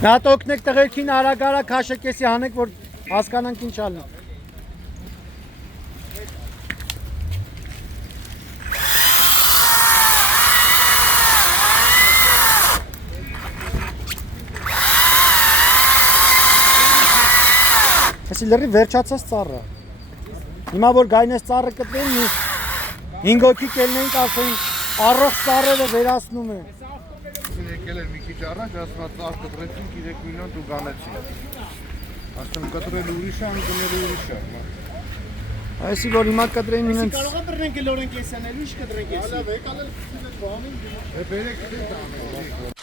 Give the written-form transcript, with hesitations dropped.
Նա տոկնեք տղերքին արագ քաշեկեսի հանեք, որ հասկանանք ինչ ալնի։ Այսի լրի վերջացած ծառը։ Հիմա որ գայնես ծառը կտրեն, 5 հոգի կելնեինք ասեին, առողջ ծառերը վերացնում են։ Եկել էր մի քիչ առաջ, ասված ծառ կտրեցին 3 միլիոն դու գանեցին։ Ասում կտրել ուրիշ է, գնել ուրիշ է։ Այսի որ հիմա կտրեն ինձ։ Կարող է բռնենք լորեն կեսանելու, ինչ կտրենք էսի։ Հալա վեկալ էլ բանին։ Բերեք դե տանը։